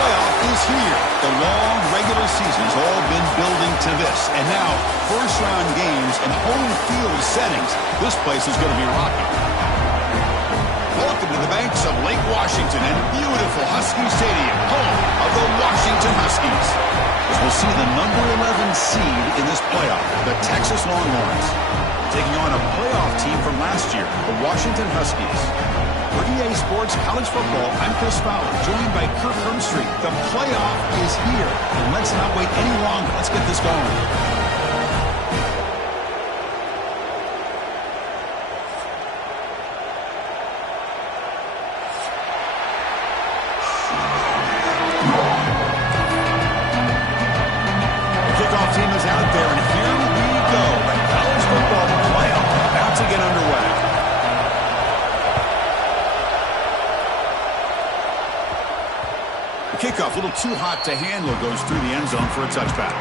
playoff is here. The long regular season's all been building to this. And now, first-round games and home field settings. This place is going to be rocking. Welcome to the banks of Lake Washington and beautiful Husky Stadium, home of the Washington Huskies. As we'll see the number 11 seed in this playoff, the Texas Longhorns, taking on a playoff team from last year, the Washington Huskies. For EA Sports College Football, I'm Chris Fowler, joined by Kirk Hermstreet. The playoff is here, and let's not wait any longer. Let's get this going. Team is out there, and here we go. The college football playoff about to get underway. The kickoff, a little too hot to handle, goes through the end zone for a touchback.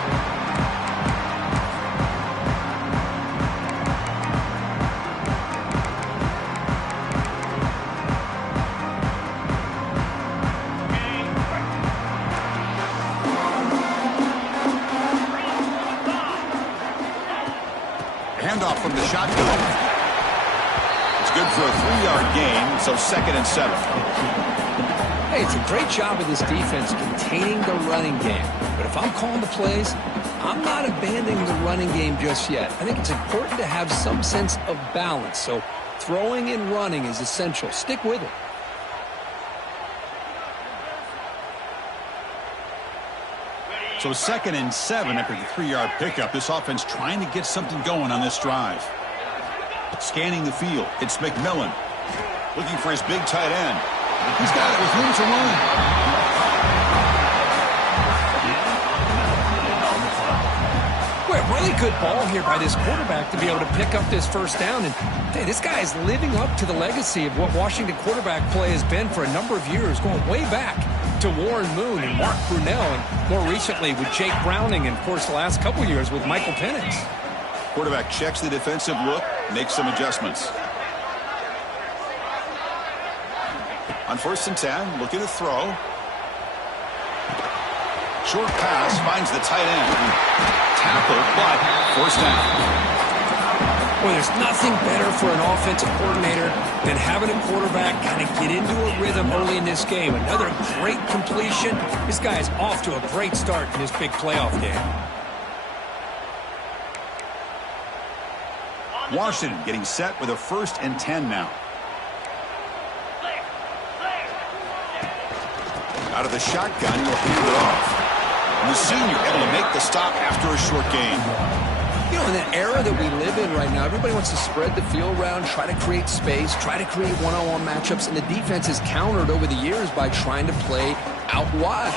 Handoff from the shotgun. It's good for a 3-yard gain, so 2nd and 7. Hey, it's a great job of this defense containing the running game. But if I'm calling the plays, I'm not abandoning the running game just yet. I think it's important to have some sense of balance. So throwing and running is essential. Stick with it. So 2nd and 7 after the 3-yard pickup. This offense trying to get something going on this drive. Scanning the field. It's McMillan looking for his big tight end. He's got it with room to run. Well, really good ball here by this quarterback to be able to pick up this first down. And hey, this guy is living up to the legacy of what Washington quarterback play has been for a number of years, going way back to Warren Moon and Mark Brunell, and more recently with Jake Browning, and of course the last couple years with Michael Penix. Quarterback checks the defensive look, makes some adjustments. On 1st and 10, looking to throw. Short pass finds the tight end. Tackle, but first down. Well, there's nothing better for an offensive coordinator than having a quarterback kind of get into a rhythm early in this game. Another great completion. This guy is off to a great start in this big playoff game. Washington getting set with a 1st and 10 now. Out of the shotgun, he'll hand it off. And the senior able to make the stop after a short gain. You know, in that era that we live in right now, everybody wants to spread the field around, try to create space, try to create one-on-one matchups, and the defense is countered over the years by trying to play out wide.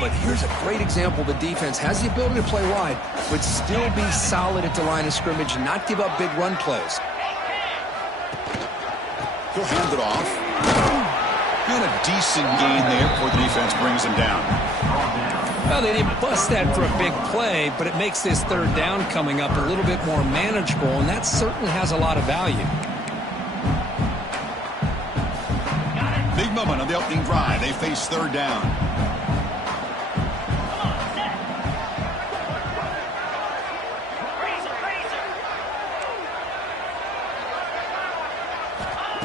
But here's a great example. The defense has the ability to play wide, but still be solid at the line of scrimmage and not give up big run plays. He'll hand it off. And a decent gain there before the defense brings him down. Well, they didn't bust that for a big play, but it makes this 3rd down coming up a little bit more manageable, and that certainly has a lot of value. Big moment on the opening drive. They face 3rd down.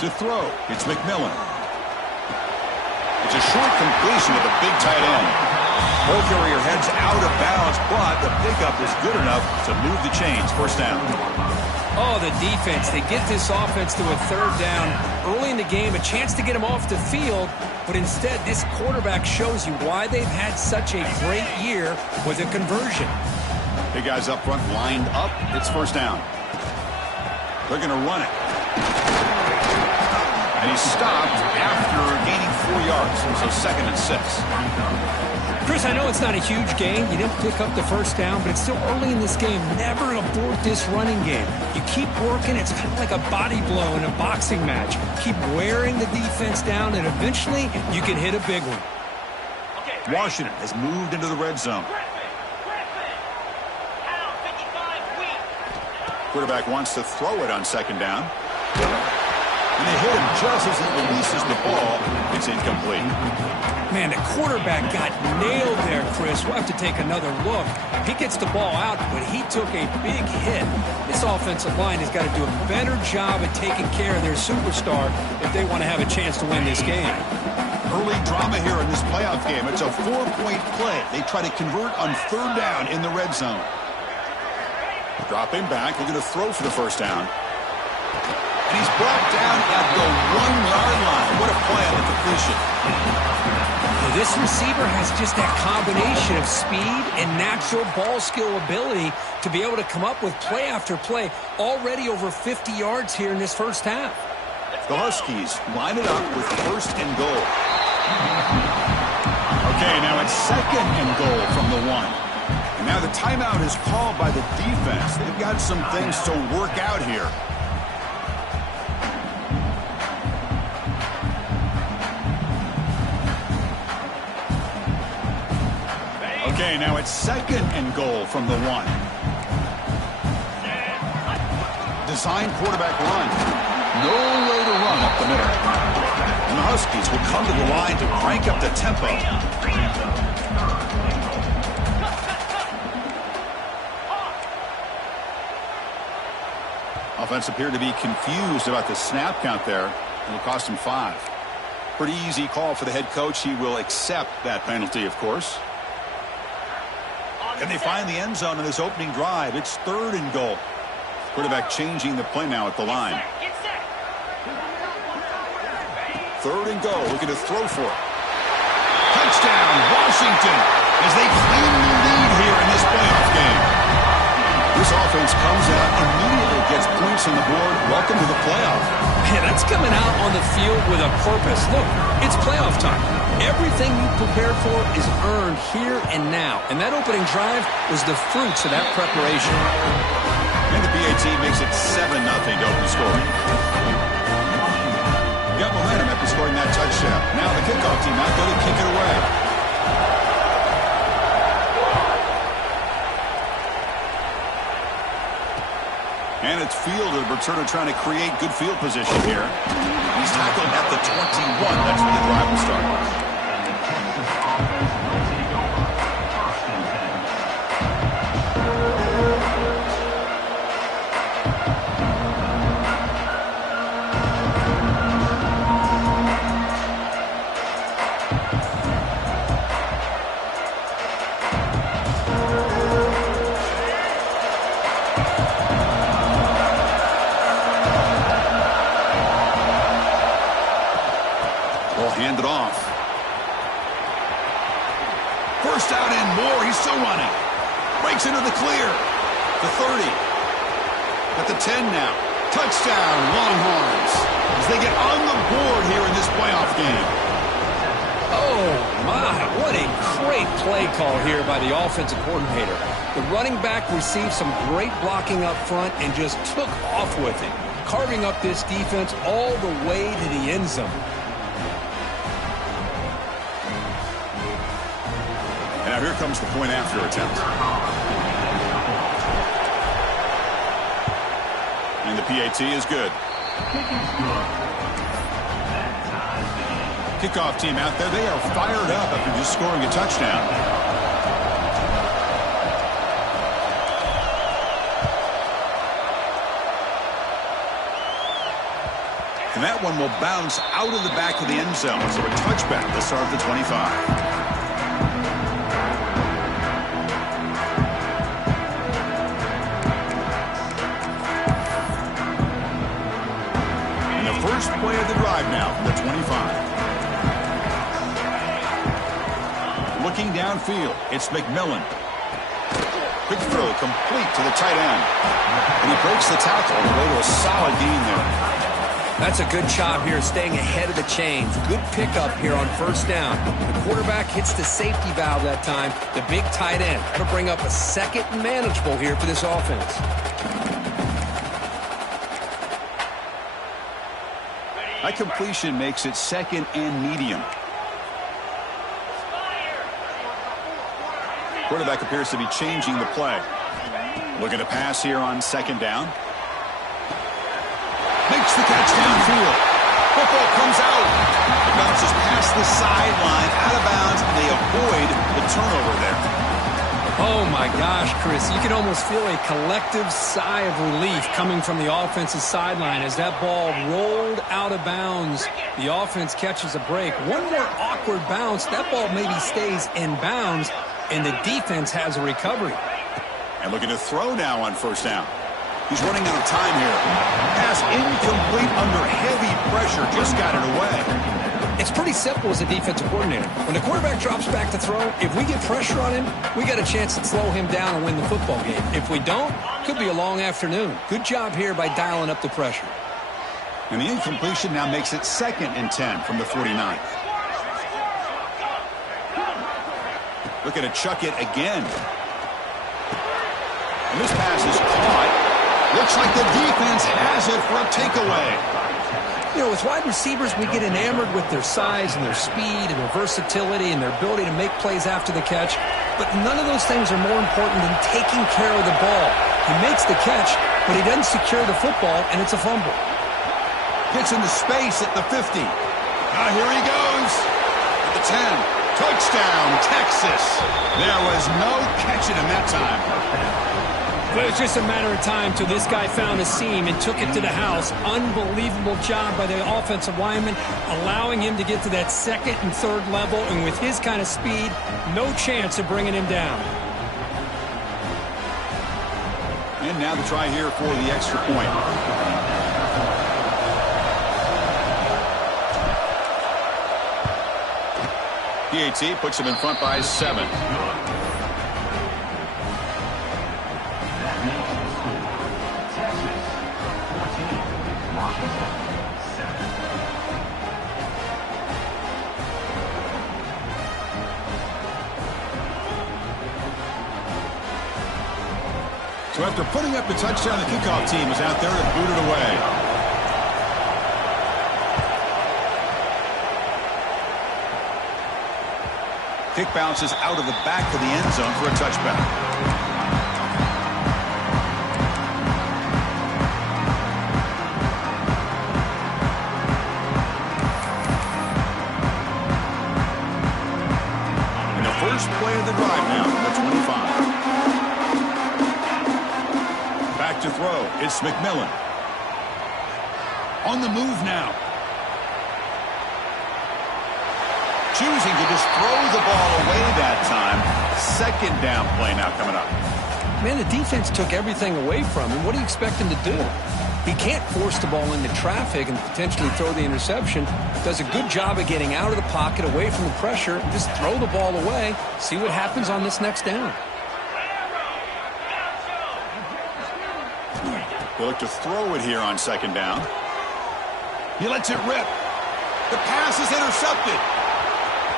To throw, it's McMillan. It's a short completion with a big tight end. Ball carrier heads out of bounds, but the pickup is good enough to move the chains. First down. Oh, the defense. They get this offense to a 3rd down early in the game, a chance to get them off the field, but instead this quarterback shows you why they've had such a great year with a conversion. Big guys up front lined up. It's first down. They're going to run it. And he stopped after gaining 4 yards, so 2nd and 6. Chris, I know it's not a huge gain. You didn't pick up the first down, but it's still early in this game. Never abort this running game. You keep working. It's kind of like a body blow in a boxing match. Keep wearing the defense down, and eventually you can hit a big one. Washington has moved into the red zone. Quarterback wants to throw it on 2nd down. And they hit him just as he releases the ball. It's incomplete. Man, the quarterback got nailed there, Chris. We'll have to take another look. He gets the ball out, but he took a big hit. This offensive line has got to do a better job at taking care of their superstar if they want to have a chance to win this game. Early drama here in this playoff game. It's a 4-point play. They try to convert on third down in the red zone. Dropping back, looking to throw for the first down. And he's brought down at the 1-yard line. What a play on the completion. This receiver has just that combination of speed and natural ball skill ability to be able to come up with play after play. Already over 50 yards here in this first half. The Huskies line it up with first and goal. Okay, now it's second and goal from the 1. And now the timeout is called by the defense. They've got some things to work out here. Okay, now it's second and goal from the 1. Design quarterback run. No way to run up the middle. And the Huskies will come to the line to crank up the tempo. Offense appeared to be confused about the snap count there. It'll cost him 5. Pretty easy call for the head coach. He will accept that penalty, of course. Can they find the end zone in this opening drive? It's third and goal. Quarterback changing the play now at the line. Third and goal, looking to throw for it. Touchdown, Washington, as they claim the lead here in this playoff game. This offense comes out, immediately gets points on the board. Welcome to the playoff. Man, that's coming out on the field with a purpose. Look, it's playoff time. Everything you prepared for is earned here and now. And that opening drive was the fruits of that preparation. And the PAT makes it 7-0 to open scoring. Got momentum after scoring that touchdown. Now the kickoff team out there to kick it away. And it's Fielder, returner trying to create good field position here. He's tackled at the 21. That's where the drive will start. Hand it off. First out and more. He's still running. Breaks into the clear. The 30. At the 10 now. Touchdown, Longhorns. As they get on the board here in this playoff game. Oh, my. What a great play call here by the offensive coordinator. The running back received some great blocking up front and just took off with it, carving up this defense all the way to the end zone. Now here comes the point after attempt. And the PAT is good. Kickoff team out there. They are fired up after just scoring a touchdown. And that one will bounce out of the back of the end zone. So a touchback to start the 25. First play of the drive now from the 25. Looking downfield, it's McMillan. Quick throw complete to the tight end. And he breaks the tackle on the way to a solid gain there. That's a good job here staying ahead of the chains. Good pickup here on first down. The quarterback hits the safety valve that time. The big tight end. That'll bring up a second and manageable here for this offense. That completion makes it second and medium. Quarterback appears to be changing the play. Looking to pass here on second down. Makes the catch downfield. Football comes out. It bounces past the sideline, out of bounds, and they avoid the turnover there. Oh, my gosh, Chris. You can almost feel a collective sigh of relief coming from the offensive sideline as that ball rolled out of bounds. The offense catches a break. One more awkward bounce. That ball maybe stays in bounds, and the defense has a recovery. And looking to throw now on first down. He's running out of time here. Pass incomplete under heavy pressure. Just got it away. It's pretty simple as a defensive coordinator. When the quarterback drops back to throw, if we get pressure on him, we got a chance to slow him down and win the football game. If we don't, could be a long afternoon. Good job here by dialing up the pressure. And the incompletion now makes it 2nd and 10 from the 49. Looking to chuck it again. And this pass is caught. Looks like the defense has it for a takeaway. You know, with wide receivers, we get enamored with their size and their speed and their versatility and their ability to make plays after the catch. But none of those things are more important than taking care of the ball. He makes the catch, but he doesn't secure the football, and it's a fumble. Gets into space at the 50. Here he goes. At the 10. Touchdown, Texas. There was no catching him that time. But it was just a matter of time till this guy found a seam and took it to the house. Unbelievable job by the offensive lineman, allowing him to get to that 2nd and 3rd level. And with his kind of speed, no chance of bringing him down. And now the try here for the extra point. PAT puts him in front by 7. So after putting up the touchdown, the kickoff team is out there to boot it away. Kick bounces out of the back of the end zone for a touchback. And the first play of the drive now from the 25. To throw, it's McMillan. On the move now. Choosing to just throw the ball away that time. 2nd down play now coming up. Man, the defense took everything away from him. What do you expect him to do? He can't force the ball into traffic and potentially throw the interception. Does a good job of getting out of the pocket, away from the pressure, and just throw the ball away. See what happens on this next down. They look to throw it here on 2nd down. He lets it rip. The pass is intercepted.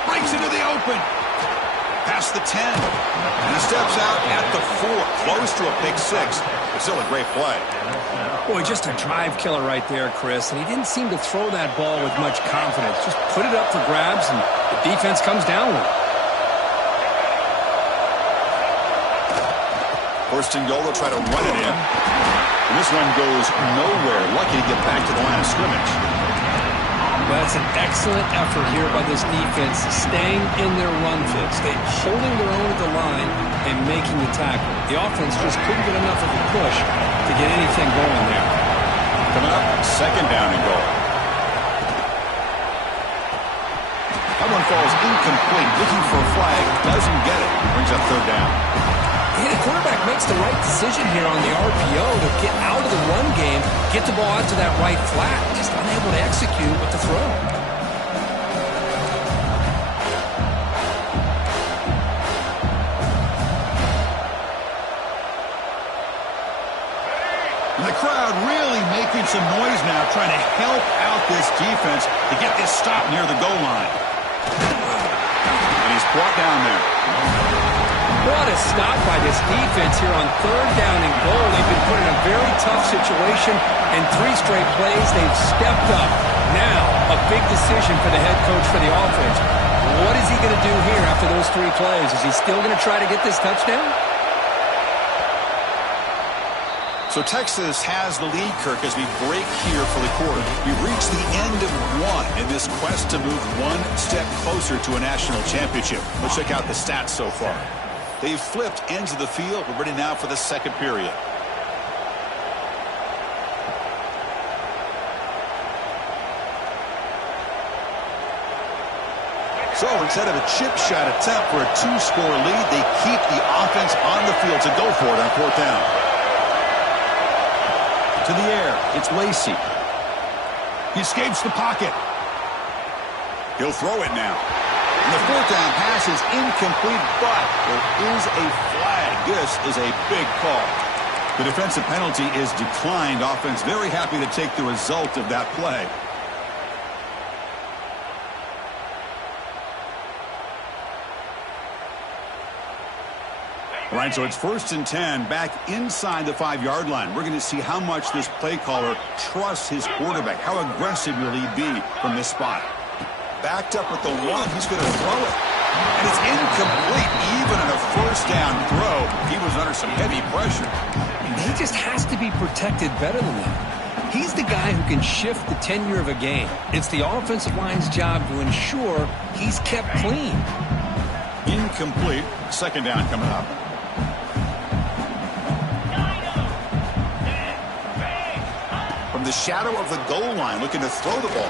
Breaks into the open. Past the 10. And he steps out at the 4. Close to a pick 6. But still a great play. Boy, just a drive killer right there, Chris. And he didn't seem to throw that ball with much confidence. Just put it up for grabs, and the defense comes down with it. 1st and goal, they'll try to run it in. And this one goes nowhere. Lucky to get back to the line of scrimmage. That's an excellent effort here by this defense, staying in their run fits. They're holding their own at the line and making the tackle. The offense just couldn't get enough of a push to get anything going there. Coming up, 2nd down and goal. That one falls incomplete. Looking for a flag. Doesn't get it. Brings up 3rd down. Yeah, the quarterback makes the right decision here on the RPO to get out of the run game, get the ball out to that right flat, just unable to execute with the throw. And the crowd really making some noise now, trying to help out this defense to get this stop near the goal line. And he's brought down there. What a stop by this defense here on 3rd down and goal. They've been put in a very tough situation, and 3 straight plays, they've stepped up. Now, a big decision for the head coach for the offense. What is he going to do here after those 3 plays? Is he still going to try to get this touchdown? So Texas has the lead, Kirk, as we break here for the quarter. We've reached the end of one in this quest to move one step closer to a national championship. Let's check out the stats so far. They've flipped ends of the field. We're ready now for the second period. So instead of a chip shot attempt for a 2-score lead, they keep the offense on the field to go for it on 4th down. To the air, it's Lacey. He escapes the pocket. He'll throw it now. And the 4th down pass is incomplete, but there is a flag. This is a big call. The defensive penalty is declined. Offense very happy to take the result of that play. All right, so it's 1st and 10, back inside the 5-yard line. We're going to see how much this play caller trusts his quarterback. How aggressive will he be from this spot? Backed up with the 1, he's going to throw it. And it's incomplete. Even on a 1st down throw, he was under some heavy pressure. He just has to be protected better than that. He's the guy who can shift the tenure of a game. It's the offensive line's job to ensure he's kept clean. Incomplete. 2nd down coming up. From the shadow of the goal line, looking to throw the ball.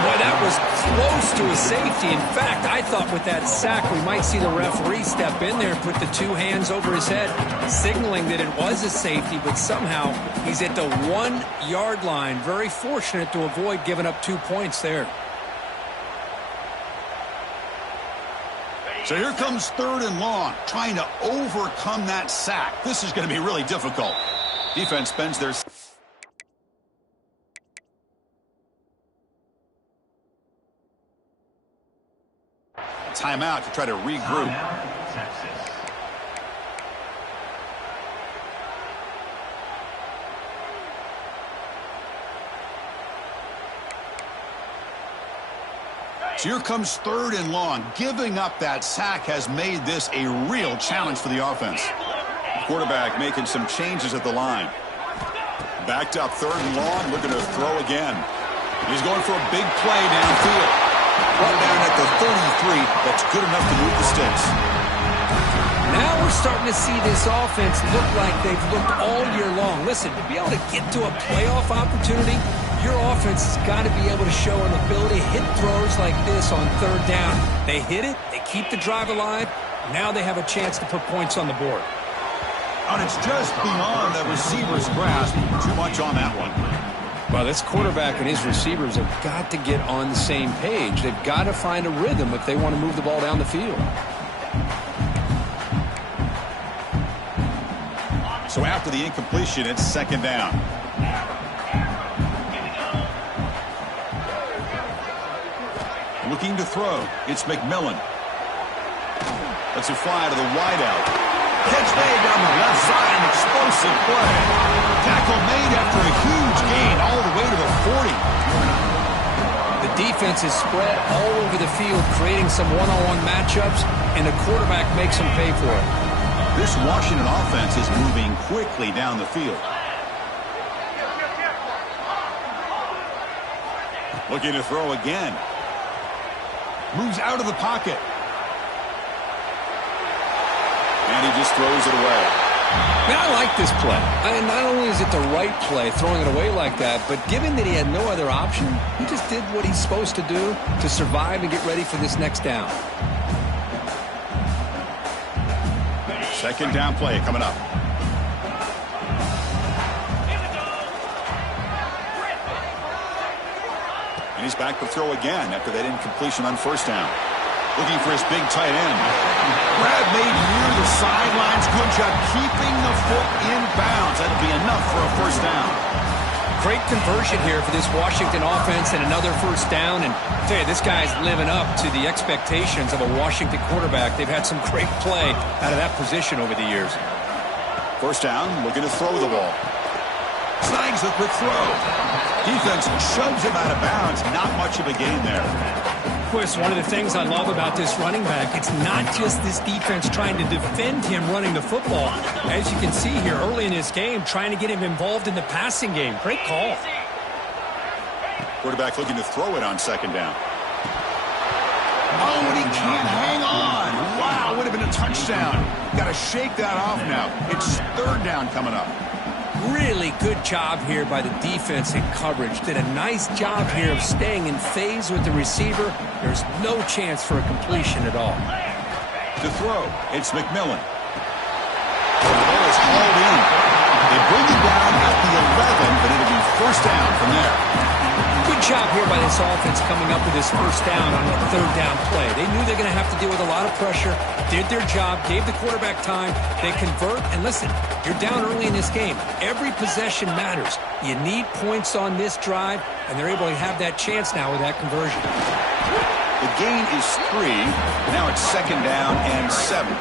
Boy, that was close to a safety. In fact, I thought with that sack, we might see the referee step in there and put the 2 hands over his head, signaling that it was a safety, but somehow he's at the 1-yard line. Very fortunate to avoid giving up 2 points there. So here comes 3rd and long, trying to overcome that sack. This is going to be really difficult. Defense spends their... timeout to try to regroup. So here comes 3rd and long. Giving up that sack has made this a real challenge for the offense. Quarterback making some changes at the line. Backed up 3rd and long, looking to throw again. He's going for a big play downfield. Brought down at the 33. That's good enough to move the sticks. Now we're starting to see this offense look like they've looked all year long. Listen, to be able to get to a playoff opportunity, your offense has got to be able to show an ability to hit throws like this on 3rd down. They hit it, they keep the drive alive. Now they have a chance to put points on the board. And it's just beyond the receiver's grasp. Too much on that one. Well, this quarterback and his receivers have got to get on the same page. They've got to find a rhythm if they want to move the ball down the field. So after the incompletion, it's 2nd down. Looking to throw. It's McMillan. Let's it fly to the wideout. Catch made down the left side, an explosive play. Tackle made after a huge gain all the way to the 40. The defense is spread all over the field, creating some one-on-one matchups, and the quarterback makes them pay for it. This Washington offense is moving quickly down the field. Looking to throw again. Moves out of the pocket. And he just throws it away. Man, I like this play. Not only is it the right play, throwing it away like that, but given that he had no other option, he just did what he's supposed to do to survive and get ready for this next down. 2nd down play coming up. And he's back to throw again after that incompletion on 1st down. Looking for his big tight end. Grab made near the sidelines. Good job keeping the foot in bounds. That'll be enough for a 1st down. Great conversion here for this Washington offense and another 1st down. And I tell you, this guy's living up to the expectations of a Washington quarterback. They've had some great play out of that position over the years. 1st down, looking to throw the ball. Snags the quick throw. Defense shoves him out of bounds. Not much of a gain there. Chris, one of the things I love about this running back, it's not just this defense trying to defend him running the football. As you can see here early in this game, trying to get him involved in the passing game. Great call. Quarterback looking to throw it on second down. Oh, and he can't hang on. Wow, would have been a touchdown. Got to shake that off now. It's third down coming up. Really good job here by the defense in coverage. Did a nice job here of staying in phase with the receiver. There's no chance for a completion at all. To throw, it's McMillan. The ball is hauled in. They bring it down at the 11, but it'll be first down from there. Good job here by this offense coming up with this first down on that third down play. They knew they're going to have to deal with a lot of pressure, did their job, gave the quarterback time. They convert, and listen, you're down early in this game. Every possession matters. You need points on this drive, and they're able to have that chance now with that conversion. The gain is 3. Now it's second down and 7.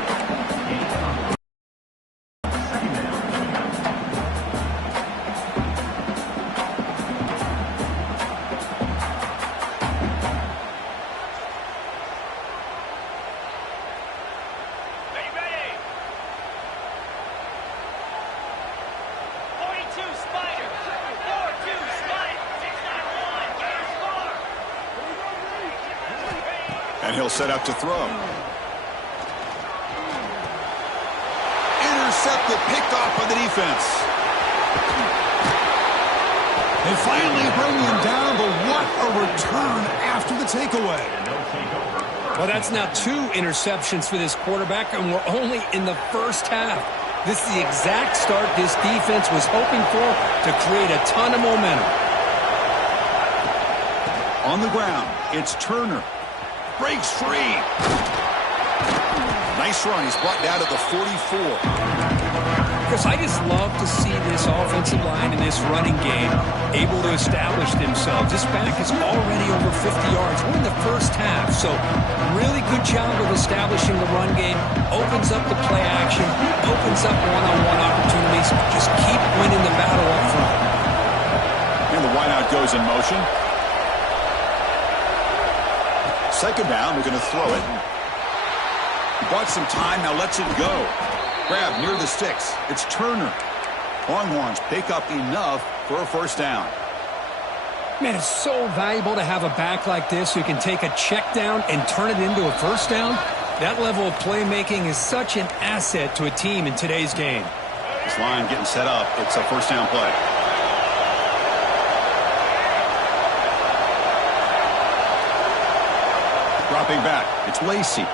And he'll set up to throw. Intercepted, picked off by the defense. They finally bring him down, but what a return after the takeaway. Well, that's now 2 interceptions for this quarterback, and we're only in the first half. This is the exact start this defense was hoping for to create a ton of momentum. On the ground, it's Turner. Breaks free. Nice run. He's brought down to the 44. Chris, I just love to see this offensive line in this running game able to establish themselves. This back is already over 50 yards. We're in the first half, so really good job of establishing the run game. Opens up the play action, opens up one-on-one opportunities. Just keep winning the battle up front. And the wideout goes in motion. Second down, we're going to throw it. He bought some time, now lets it go. Grab near the sticks. It's Turner. Longhorns pick up enough for a first down. Man, it's so valuable to have a back like this who can take a check down and turn it into a first down. That level of playmaking is such an asset to a team in today's game. This line getting set up. It's a first down play. Dropping back, it's Lacey.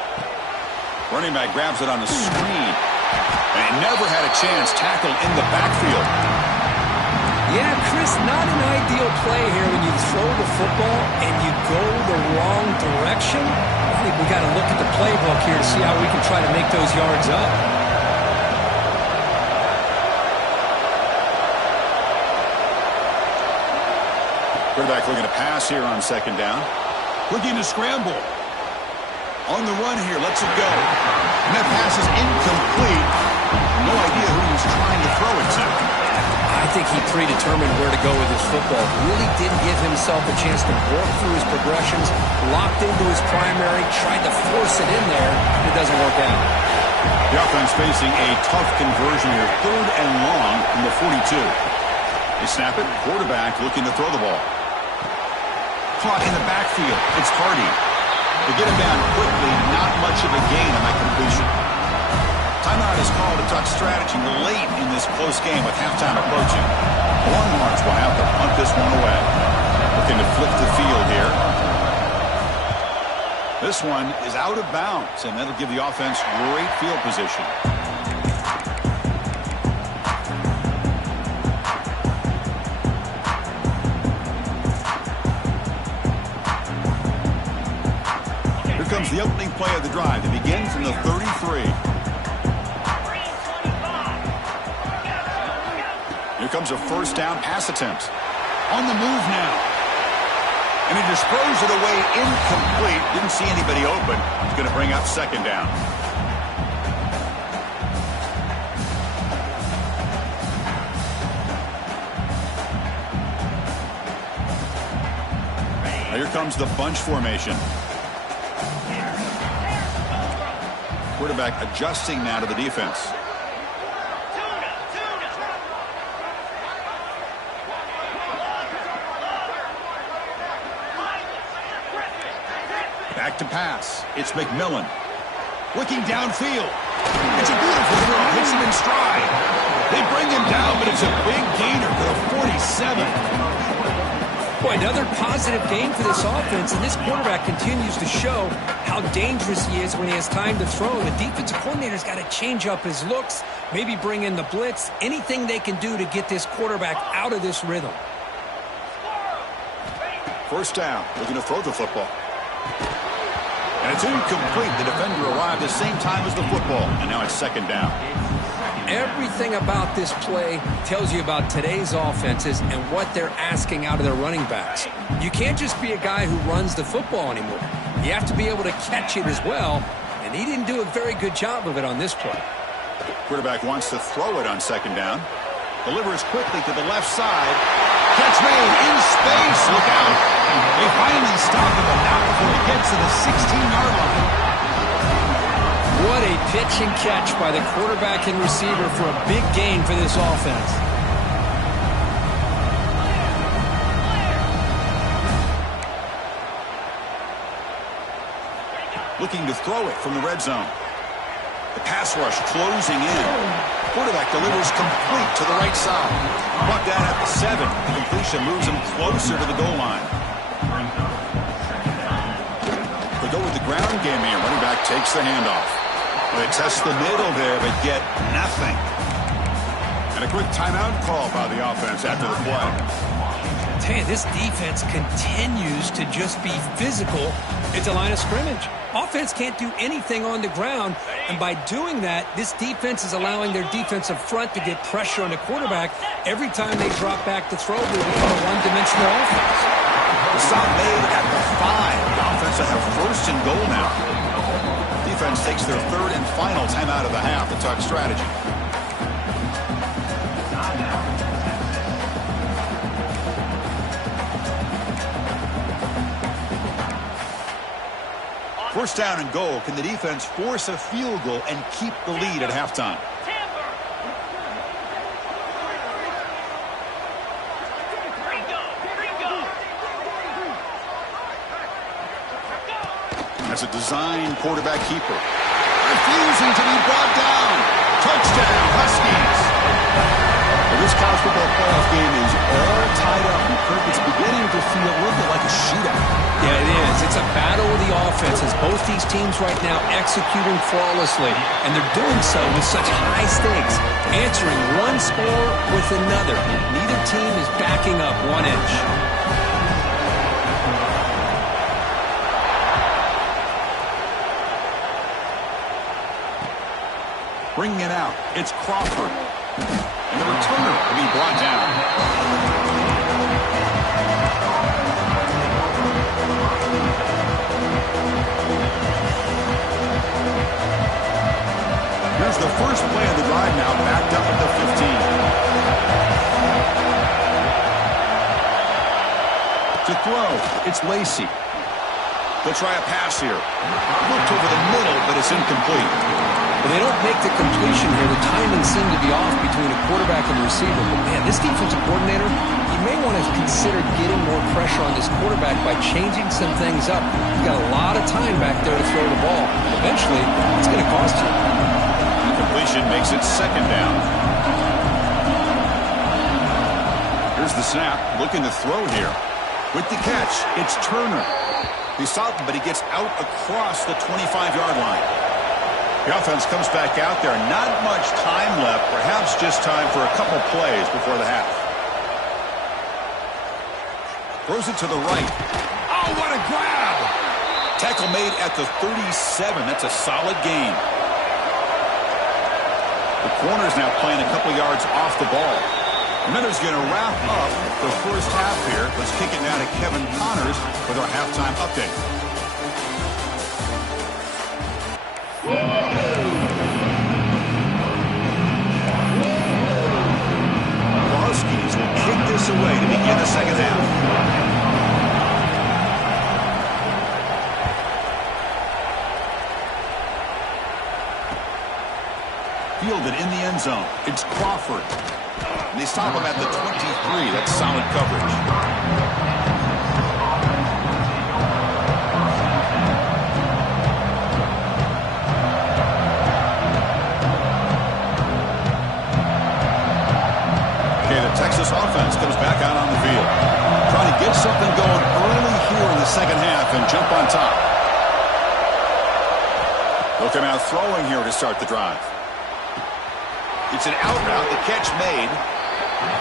Running back grabs it on the screen. And he never had a chance, tackled in the backfield. Yeah, Chris, not an ideal play here when you throw the football and you go the wrong direction. I think we got to look at the playbook here to see how we can try to make those yards up. Quarterback looking to pass here on second down. Looking to scramble. On the run here, lets it go. And that pass is incomplete. No idea who he was trying to throw it to. I think he predetermined where to go with his football. Really didn't give himself a chance to work through his progressions, locked into his primary, tried to force it in there, and it doesn't work out. The offense facing a tough conversion here. Third and long from the 42. They snap it. Quarterback looking to throw the ball. Caught in the backfield. It's Hardy. They get him down quickly. Not much of a gain on that completion. Timeout is called to talk strategy late in this close game with halftime approaching. The Longhorns will have to punt this one away. Looking to flip the field here. This one is out of bounds, and that'll give the offense great field position. Here comes the opening play of the drive. It begins from the 33. Here comes a first down pass attempt. On the move now. And he just throws it away incomplete. Didn't see anybody open. He's going to bring up second down. Now here comes the bunch formation. Quarterback adjusting now to the defense. Back to pass. It's McMillan. Looking downfield. It's a beautiful throw. Hits him in stride. They bring him down, but it's a big gainer for the 47. Boy, another positive game for this offense, and this quarterback continues to show how dangerous he is when he has time to throw. The defensive coordinator's got to change up his looks, maybe bring in the blitz, anything they can do to get this quarterback out of this rhythm. First down, looking to throw the football. And it's incomplete. The defender arrived the same time as the football, and now it's second down. Everything about this play tells you about today's offenses and what they're asking out of their running backs. You can't just be a guy who runs the football anymore. You have to be able to catch it as well, and he didn't do a very good job of it on this play. Quarterback wants to throw it on second down. Delivers quickly to the left side. Catch made in space. Look out. They finally stop him, but not before he gets to the 16-yard line. What a pitch and catch by the quarterback and receiver for a big gain for this offense. Looking to throw it from the red zone. The pass rush closing in. Quarterback delivers complete to the right side. Brought down at the 7. The completion moves him closer to the goal line. They go with the ground game here. Running back takes the handoff. They test the middle there, but get nothing. And a quick timeout call by the offense after the play. I tell you, this defense continues to just be physical at the line of scrimmage. Offense can't do anything on the ground, and by doing that, this defense is allowing their defensive front to get pressure on the quarterback. Every time they drop back to throw, they become a one-dimensional offense. The stop made at the 5. The offense will have first and goal now. Defense takes their third and final timeout of the half to talk strategy. First down and goal. Can the defense force a field goal and keep the lead at halftime? That's a design quarterback keeper. Refusing to be brought down. Touchdown, Huskies. Well, this college football playoff game is all tied up. Kirk, it's beginning to feel a little bit like a shootout. Yeah, it is. It's a battle of the offenses. Both these teams right now executing flawlessly, and they're doing so with such high stakes, answering one score with another. Neither team is backing up 1 inch. Bringing it out, it's Crawford. And the returner will be brought down. Here's the first play of the drive now, backed up at the 15. To throw, it's Lacey. They'll try a pass here. Looked over the middle, but it's incomplete. Well, they don't make the completion here. The timing seemed to be off between a quarterback and the receiver. But, man, this defensive coordinator, he may want to consider getting more pressure on this quarterback by changing some things up. He's got a lot of time back there to throw the ball. Eventually, it's going to cost you. Completion makes it second down. Here's the snap. Looking to throw here. With the catch, it's Turner. He stopped him, but he gets out across the 25-yard line. The offense comes back out there. Not much time left. Perhaps just time for a couple plays before the half. Throws it to the right. Oh, what a grab! Tackle made at the 37. That's a solid gain. The corner's now playing a couple yards off the ball. Miller's going to wrap up the first half here. Let's kick it now to Kevin Connors with our halftime update. The Huskies will kick this away to begin the second half. fielded in the end zone. It's Crawford. And they stop him at the 23. That's solid coverage. Texas offense comes back out on the field. Trying to get something going early here in the second half and jump on top. They'll come out throwing here to start the drive. It's an out route. The catch made.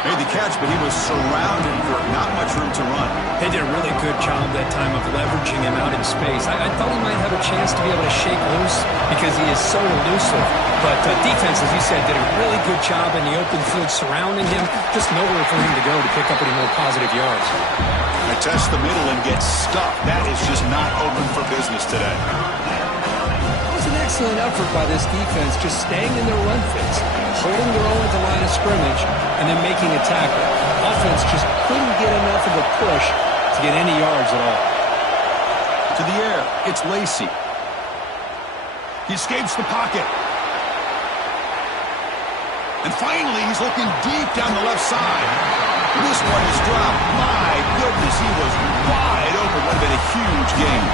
Made the catch, but he was surrounded for not much room to run. They did a really good job that time of leveraging him out in space. I thought he might have a chance to be able to shake loose because he is so elusive. But defense, as you said, did a really good job in the open field surrounding him. Just nowhere for him to go to pick up any more positive yards. I test the middle and get stuck. That is just not open for business today. It was an excellent effort by this defense, just staying in their run fits, holding their own at the line of scrimmage, and then making a tackle. Offense just couldn't get enough of a push to get any yards at all. To the air, it's Lacy. He escapes the pocket. And finally, he's looking deep down the left side. This one is dropped. My goodness, he was wide open. Would have been a huge game.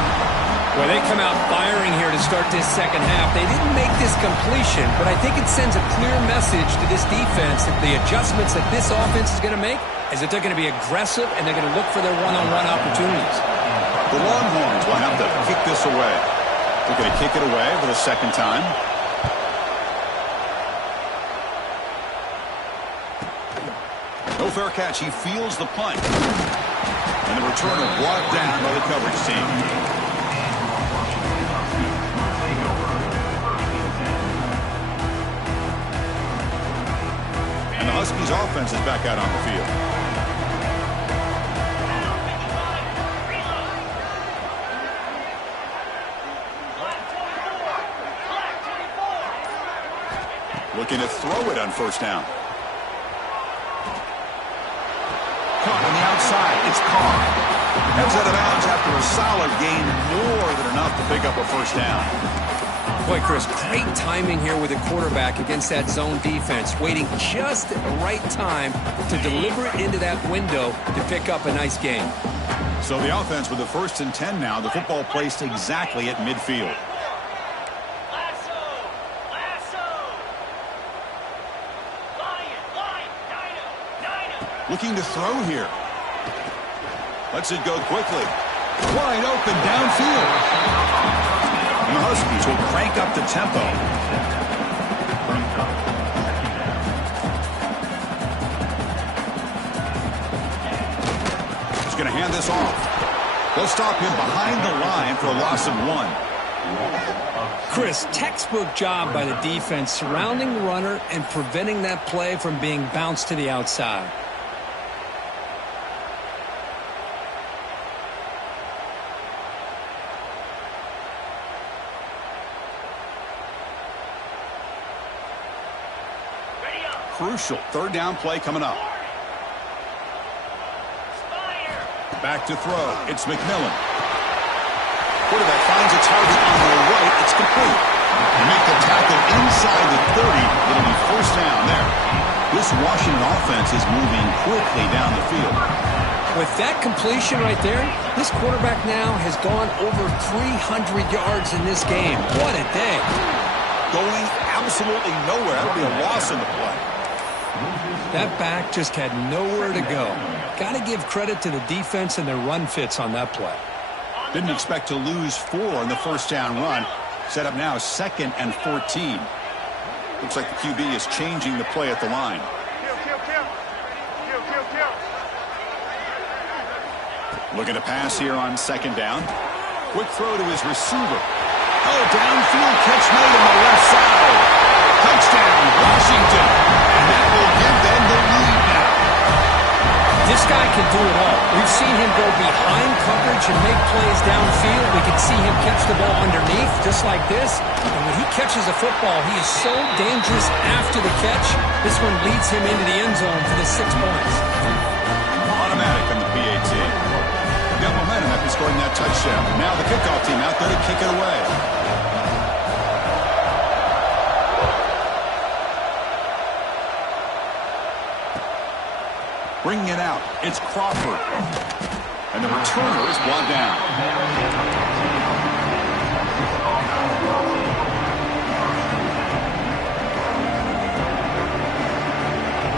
Well, they come out firing here to start this second half. They didn't make this completion, but I think it sends a clear message to this defense that the adjustments that this offense is going to make is that they're going to be aggressive and they're going to look for their one-on-one opportunities. The Longhorns will have to kick this away. They're going to kick it away for the second time. No fair catch. He feels the punt. And the returner brought down by the coverage team. And the Huskies offense is back out on the field. Looking to throw it on first down. Caught on the outside. It's Carr. Heads out of bounds after a solid gain, more than enough to pick up a first down. Boy, Chris, great timing here with the quarterback against that zone defense, waiting just at the right time to deliver it into that window to pick up a nice gain. So the offense with the 1st and 10 now, the football placed exactly at midfield. Looking to throw here. Lets it go quickly. Wide open downfield. And the Huskies will crank up the tempo. He's going to hand this off. They'll stop him behind the line for a loss of 1. Chris, textbook job by the defense surrounding the runner and preventing that play from being bounced to the outside. Crucial 3rd down play coming up. Back to throw. It's McMillan. Quarterback finds its target on the right. It's complete. They make the tackle inside the 30. It'll be first down there. This Washington offense is moving quickly down the field. With that completion right there, this quarterback now has gone over 300 yards in this game. What a day. Going absolutely nowhere. That'll be a loss in the play. That back just had nowhere to go. Got to give credit to the defense and their run fits on that play. Didn't expect to lose 4 on the first down run. Set up now 2nd and 14. Looks like the QB is changing the play at the line. Looking to pass here on 2nd down. Quick throw to his receiver. Oh, downfield catch made on the left side. Touchdown, Washington. And that will give them the lead now. This guy can do it all. We've seen him go behind coverage and make plays downfield. We can see him catch the ball underneath, just like this. And when he catches a football, he is so dangerous after the catch. This one leads him into the end zone for the 6 points. Automatic on the PAT. Got momentum after scoring that touchdown. Now the kickoff team out there to kick it away. Bringing it out, it's Crawford. And the returner is brought down.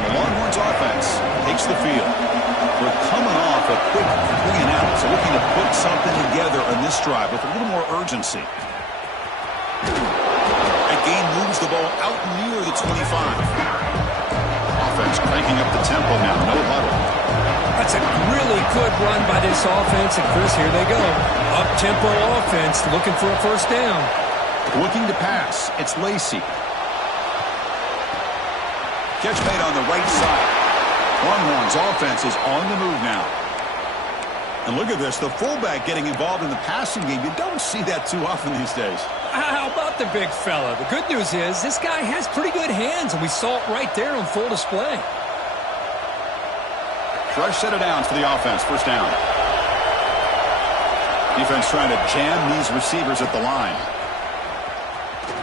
The Longhorns offense takes the field. We're coming off a quick 3-and-out, so looking to put something together on this drive with a little more urgency. That game moves the ball out near the 25. Offense cranking up the tempo now, no huddle. That's a really good run by this offense, and Chris, here they go. Up-tempo offense, looking for a first down. Looking to pass, it's Lacey. Catch made on the right side. Longhorns offense is on the move now. And look at this, the fullback getting involved in the passing game. You don't see that too often these days. How about the big fella? The good news is this guy has pretty good hands, and we saw it right there on full display. Fresh set of downs for the offense. First down. Defense trying to jam these receivers at the line.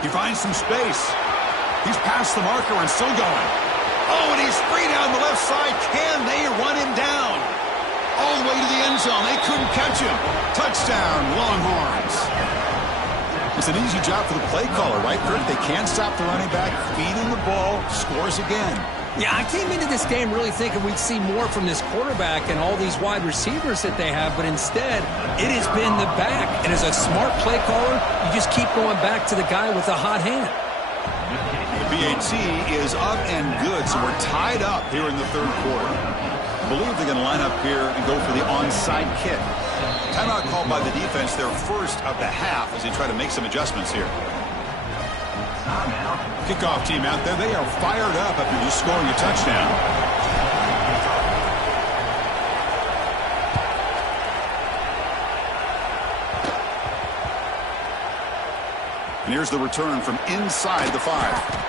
He finds some space. He's past the marker and still going. Oh, and he's free down the left side. Can they run him down? All the way to the end zone. They couldn't catch him. Touchdown, Longhorns. It's an easy job for the play caller, right, Kurt? They can't stop the running back. Feed him the ball. Scores again. Yeah, I came into this game really thinking we'd see more from this quarterback and all these wide receivers that they have, but instead, it has been the back. And as a smart play caller, you just keep going back to the guy with the hot hand. The BAT is up and good, so we're tied up here in the third quarter. I believe they're going to line up here and go for the onside kick. Timeout called by the defense, their first of the half, as they try to make some adjustments here. Kickoff team out there. They are fired up after just scoring a touchdown. And here's the return from inside the 5.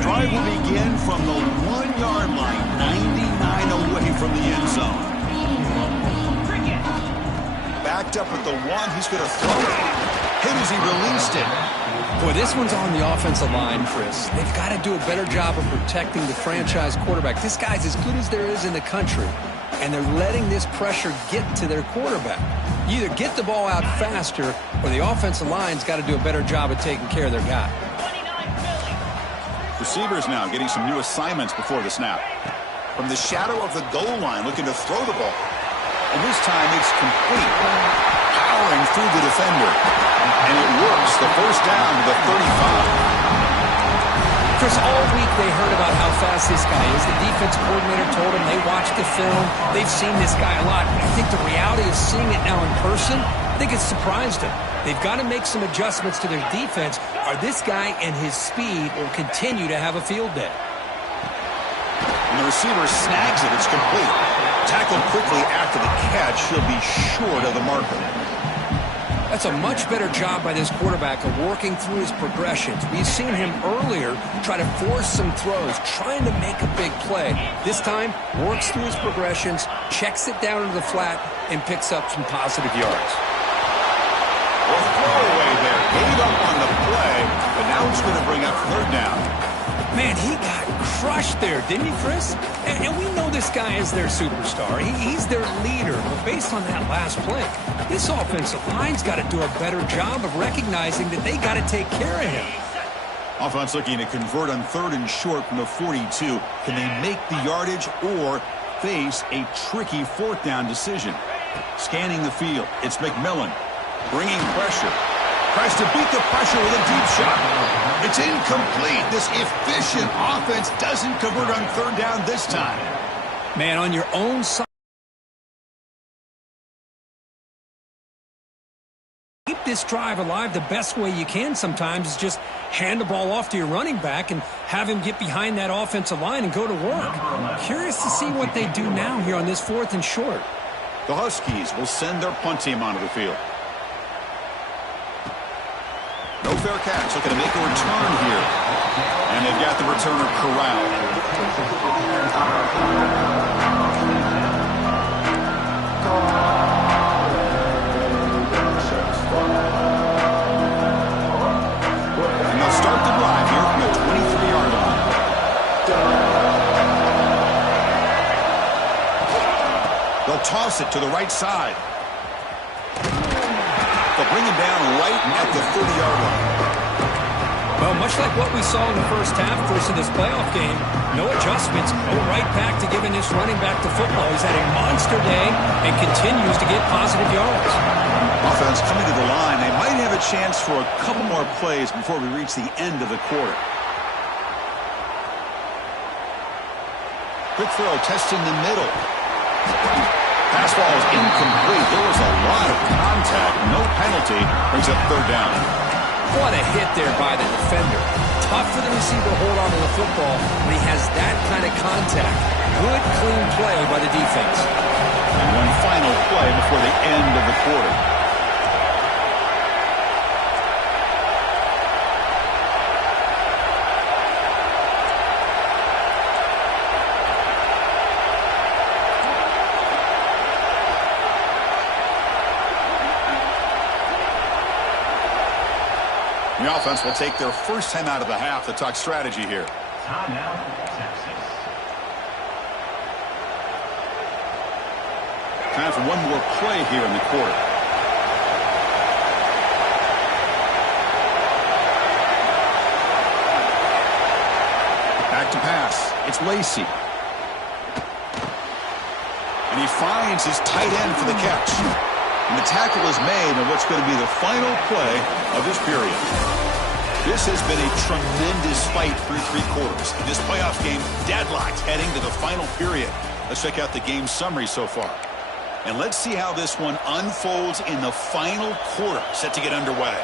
Drive will begin from the 1-yard line, 99 away from the end zone. Backed up at the 1, he's going to throw it. Hit as he released it. Boy, this one's on the offensive line, Chris. They've got to do a better job of protecting the franchise quarterback. This guy's as good as there is in the country, and they're letting this pressure get to their quarterback. You either get the ball out faster, or the offensive line's got to do a better job of taking care of their guy. Receivers now getting some new assignments before the snap. From the shadow of the goal line, looking to throw the ball. And this time it's complete. Powering through the defender. And it works. The first down to the 35. Chris, all week they heard about how fast this guy is. The defense coordinator told them they watched the film. They've seen this guy a lot. But I think the reality of seeing it now in person, I think it's surprised them. They've got to make some adjustments to their defense, or this guy and his speed will continue to have a field day. And the receiver snags it. It's complete. Tackled quickly after the catch. He'll be short of the marker. That's a much better job by this quarterback of working through his progressions. We've seen him earlier try to force some throws, trying to make a big play. This time, works through his progressions, checks it down into the flat, and picks up some positive yards. Well, throwaway there. Gave up on the play, but now it's going to bring up third down. Man, he got crushed there, didn't he, Chris? And we know this guy is their superstar. He's their leader. But based on that last play, this offensive line's got to do a better job of recognizing that they got to take care of him. Offense looking to convert on third and short from the 42. Can they make the yardage or face a tricky fourth down decision? Scanning the field, it's McMillan. Bringing pressure. Tries to beat the pressure with a deep shot. It's incomplete. This efficient offense doesn't convert on third down this time. Man, on your own side, keep this drive alive the best way you can sometimes is just hand the ball off to your running back and have him get behind that offensive line and go to work. Curious to see what they do now here on this fourth and short. The Huskies will send their punt team onto the field. No fair catch. Looking to make a return here. And they've got the returner corralled. And they'll start the drive here from the 23-yard line. They'll toss it to the right side. They'll bring him down right at the 30-yard line. Well, much like what we saw in the first half, Chris, in this playoff game, no adjustments, go right back to giving this running back to football. He's had a monster day and continues to get positive yards. Offense coming to the line. They might have a chance for a couple more plays before we reach the end of the quarter. Quick throw, testing the middle. Pass ball is incomplete. There was a lot of contact. No penalty. Brings up third down. What a hit there by the defender. Tough for the receiver to hold on to the football when he has that kind of contact. Good, clean play by the defense. And one final play before the end of the quarter. The offense will take their first time out of the half to talk strategy here. Timeout, Texas. Time for one more play here in the quarter. Back to pass. It's Lacey. And he finds his tight end for the catch. And the tackle is made on what's going to be the final play of this period. This has been a tremendous fight through three quarters. In this playoff game, deadlocked heading to the final period. Let's check out the game summary so far. And let's see how this one unfolds in the final quarter, set to get underway.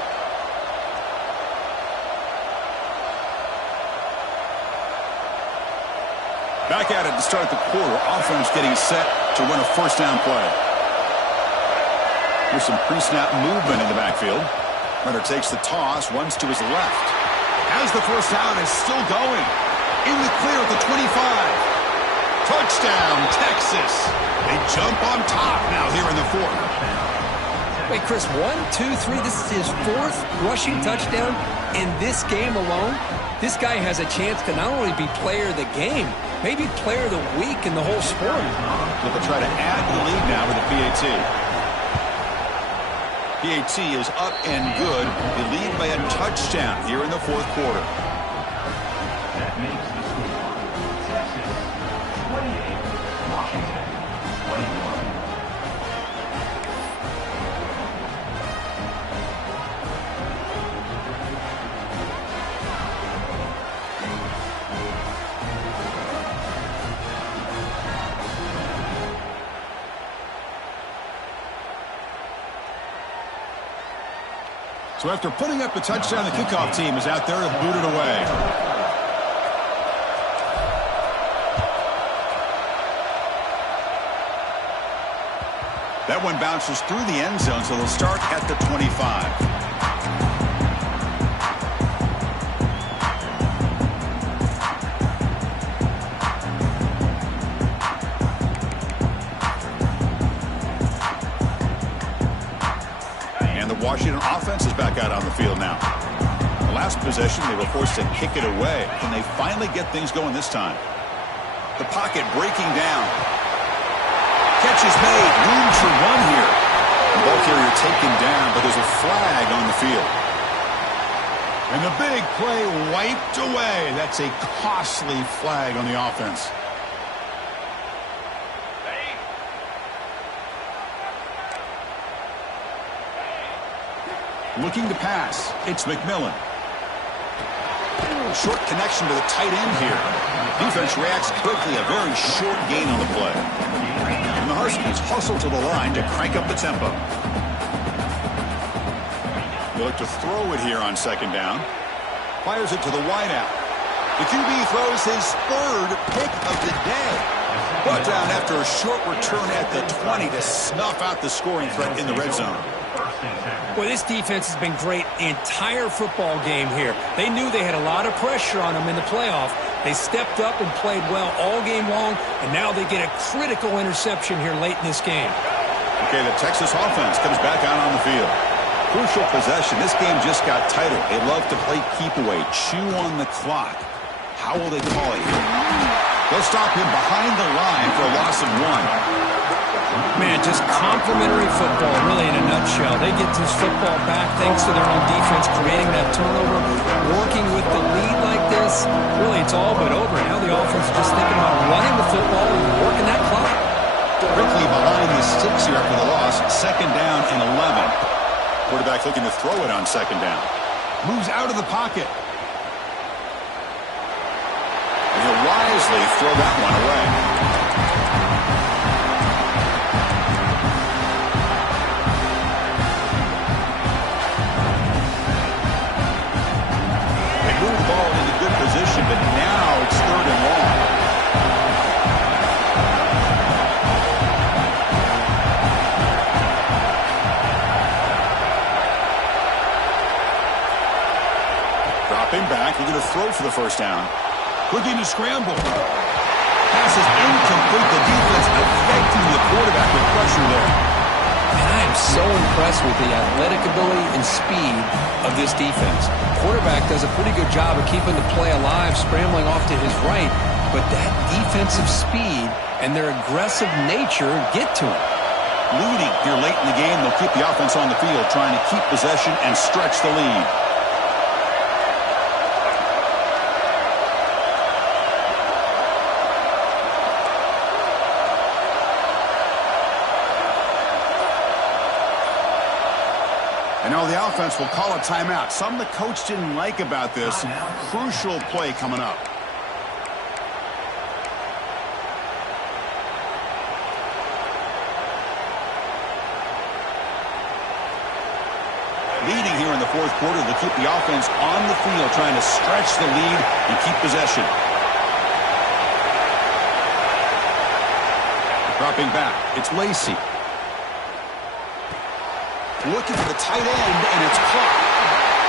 Back at it to start the quarter. Offense getting set to run a first down play. Here's some pre-snap movement in the backfield. Runner takes the toss, runs to his left. Has the first down, is still going. In the clear at the 25. Touchdown, Texas. They jump on top now here in the fourth. Wait, Chris, 1, 2, 3. This is his fourth rushing touchdown in this game alone. This guy has a chance to not only be player of the game, maybe player of the week in the whole sport. They'll try to add the lead now with a PAT. PAT is up and good. They lead by a touchdown here in the fourth quarter. That makes the score Texas 28, Washington 21. So after putting up the touchdown, the kickoff team is out there to boot it away. That one bounces through the end zone, so they'll start at the 25. Washington offense is back out on the field now. The last possession, they were forced to kick it away. Can they finally get things going this time? The pocket breaking down. Catch is made. Room to run here. The ball carrier taken down, but there's a flag on the field. And the big play wiped away. That's a costly flag on the offense. Looking to pass. It's McMillan. Short connection to the tight end here. Defense reacts quickly. A very short gain on the play. And the Huskies hustle to the line to crank up the tempo. They look to throw it here on second down. Fires it to the wideout. The QB throws his third pick of the day. Brought down after a short return at the 20 to snuff out the scoring threat in the red zone. First and 10. Boy, this defense has been great the entire football game here. They knew they had a lot of pressure on them in the playoff. They stepped up and played well all game long, and now they get a critical interception here late in this game. Okay, the Texas offense comes back out on the field. Crucial possession. This game just got tighter. They love to play keep away, chew on the clock. How will they call it here? They'll stop him behind the line for a loss of 1. Man, just complimentary football, really, in a nutshell. They get this football back thanks to their own defense, creating that turnover, working with the lead like this. Really, it's all but over. Now the offense is just thinking about running the football and working that clock. Quickly behind the sticks here after the loss. 2nd down and 11. Quarterback looking to throw it on 2nd down. Moves out of the pocket. And he'll wisely throw that one away. But now it's 3rd and long. Dropping back, he's going to throw for the 1st down. Looking to scramble. Pass is incomplete. The defense affecting the quarterback with pressure there. And I am so impressed with the athletic ability and speed of this defense. Quarterback does a pretty good job of keeping the play alive, scrambling off to his right, but that defensive speed and their aggressive nature get to him. Leading here late in the game, they'll keep the offense on the field, trying to keep possession and stretch the lead. And now the offense will call a timeout. Something the coach didn't like about this. Crucial play coming up. Leading here in the 4th quarter, they'll keep the offense on the field, trying to stretch the lead and keep possession. Dropping back, it's Lacey. Looking for the tight end, and it's caught.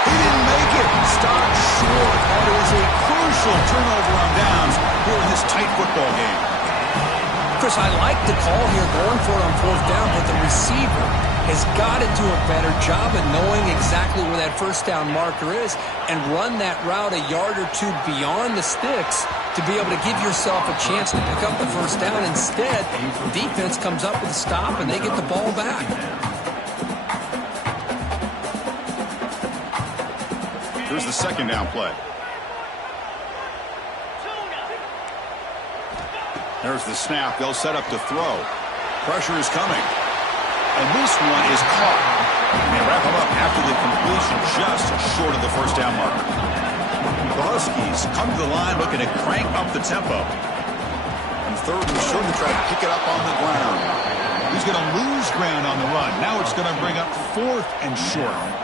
He didn't make it. Stopped short. That is a crucial turnover on downs here in this tight football game. Chris, I like the call here going for it on 4th down, but the receiver has got to do a better job of knowing exactly where that 1st down marker is and run that route a yard or 2 beyond the sticks to be able to give yourself a chance to pick up the 1st down. Instead, the defense comes up with a stop, and they get the ball back. Here's the 2nd down play. There's the snap. They'll set up to throw. Pressure is coming. And this one is caught. They wrap him up after the completion, just short of the 1st down marker. The Huskies come to the line looking to crank up the tempo. And 3rd and short to try to pick it up on the ground. He's going to lose ground on the run. Now it's going to bring up 4th and short.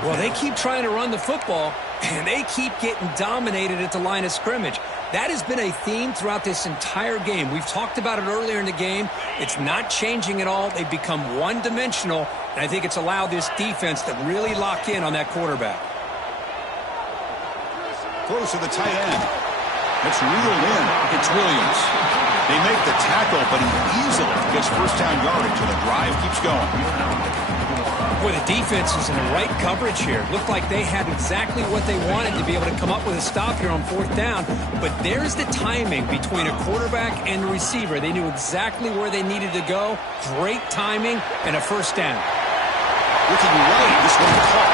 Well, they keep trying to run the football, and they keep getting dominated at the line of scrimmage. That has been a theme throughout this entire game. We've talked about it earlier in the game. It's not changing at all. They've become one-dimensional, and I think it's allowed this defense to really lock in on that quarterback. Close to the tight end. It's reeled in. It's Williams. They make the tackle, but he easily gets 1st down yardage, and the drive keeps going. Boy, the defense is in the right coverage here. Looked like they had exactly what they wanted to be able to come up with a stop here on 4th down. But there's the timing between a quarterback and the receiver. They knew exactly where they needed to go. Great timing and a 1st down. Looking right, this one caught.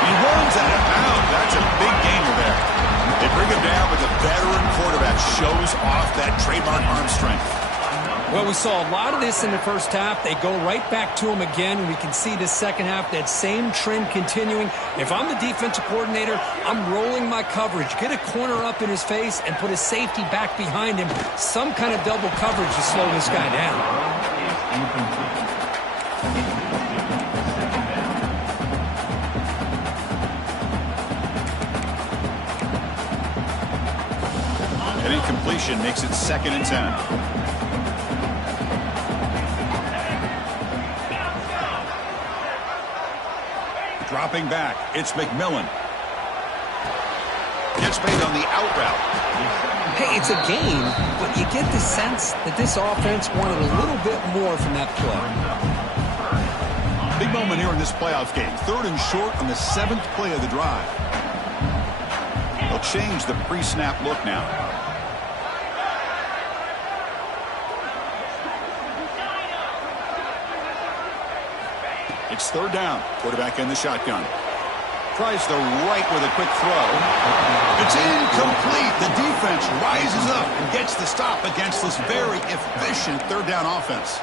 He runs out of bounds. That's a big gainer there. They bring him down, but the veteran quarterback shows off that trademark arm strength. Well, we saw a lot of this in the 1st half. They go right back to him again, and we can see the 2nd half, that same trend continuing. If I'm the defensive coordinator, I'm rolling my coverage. Get a corner up in his face and put a safety back behind him. Some kind of double coverage to slow this guy down. An incompletion makes it 2nd and 10. Dropping back, it's McMillan. Gets made on the out route. Hey, it's a game, but you get the sense that this offense wanted a little bit more from that play. Big moment here in this playoff game. 3rd and short on the 7th play of the drive. They'll change the pre-snap look now. It's 3rd down. Quarterback in the shotgun. Tries the right with a quick throw. It's incomplete. The defense rises up and gets the stop against this very efficient 3rd down offense.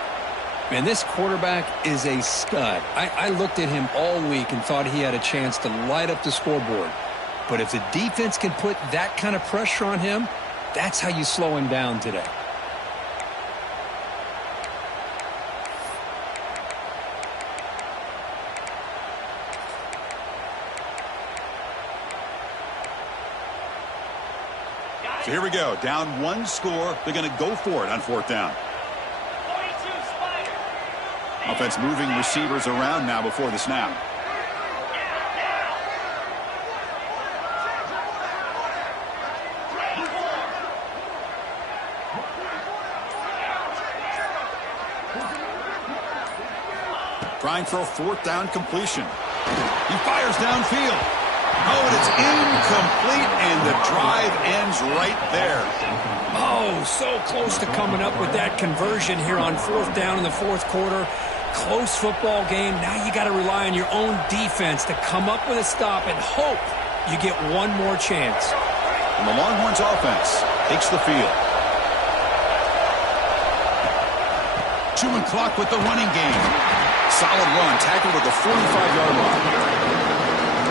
Man, this quarterback is a stud. I looked at him all week and thought he had a chance to light up the scoreboard. But if the defense can put that kind of pressure on him, that's how you slow him down today. So here we go. Down 1 score. They're going to go for it on 4th down. Offense moving receivers around now before the snap. Trying for a 4th down completion. He fires downfield. Oh, and it's incomplete, and the drive ends right there. Oh, so close to coming up with that conversion here on 4th down in the 4th quarter. Close football game. Now you got to rely on your own defense to come up with a stop and hope you get one more chance. And the Longhorns offense takes the field. Chewing clock with the running game. Solid run, tackled at the 45-yard line.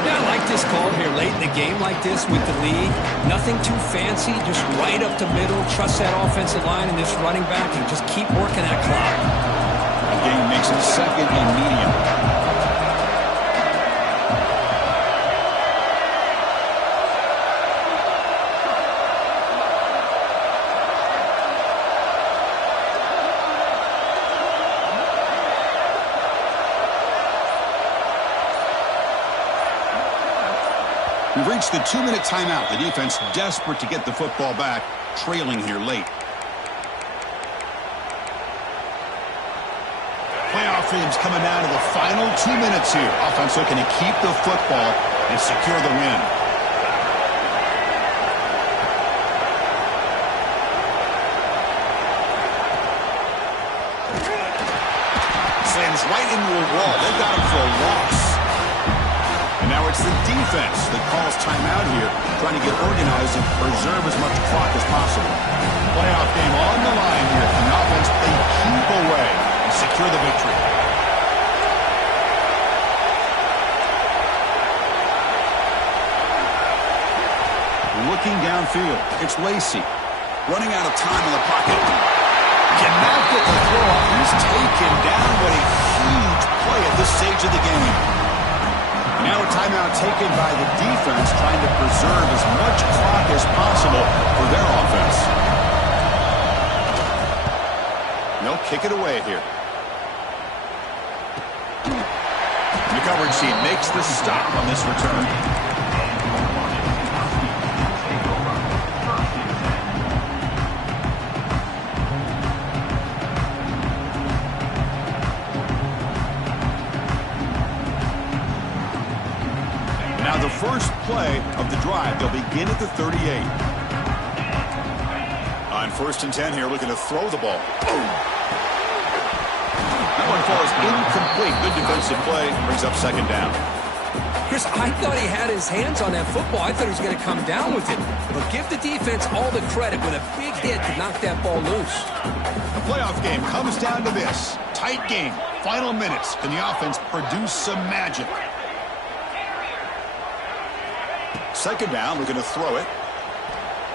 Yeah, I like this call here late in the game like this with the lead. Nothing too fancy, just right up the middle. Trust that offensive line and this running back and just keep working that clock. The game makes it 2nd and medium. We've reached the 2-minute timeout. The defense desperate to get the football back, trailing here late. Playoff themes coming down to the final 2 minutes here. Offense looking to keep the football and secure the win. Slams right into a wall. They've got him for a loss. And now it's the defense that calls timeout here, trying to get organized and preserve as much clock as possible. Playoff game on the line here. And the offense, they keep away and secure the victory. Looking downfield, it's Lacey. Running out of time in the pocket. Cannot get the throw off. He's taken down. What a huge play at this stage of the game. Now a timeout taken by the defense, trying to preserve as much clock as possible for their offense. They'll kick it away here. The coverage team makes the stop on this return. The first play of the drive, they'll begin at the 38. On 1st and 10 here, looking to throw the ball. Boom. That one falls incomplete. Good defensive play, brings up 2nd down. Chris, I thought he had his hands on that football. I thought he was going to come down with it. But give the defense all the credit with a big hit to knock that ball loose. The playoff game comes down to this. Tight game. Final minutes. Can the offense produce some magic? 2nd down, looking to throw it.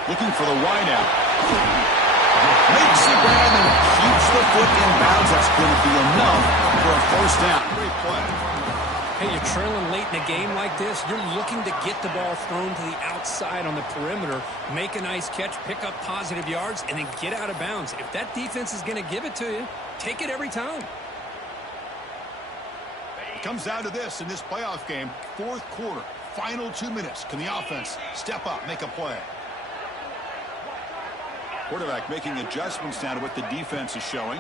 Looking for the wide out. Makes the grab and keeps the foot in bounds. That's going to be enough for a 1st down. Great play. Hey, you're trailing late in a game like this. You're looking to get the ball thrown to the outside on the perimeter, make a nice catch, pick up positive yards, and then get out of bounds. If that defense is going to give it to you, take it every time. Comes down to this in this playoff game, fourth quarter, final 2 minutes. Can the offense step up, make a play? Quarterback making adjustments now to what the defense is showing.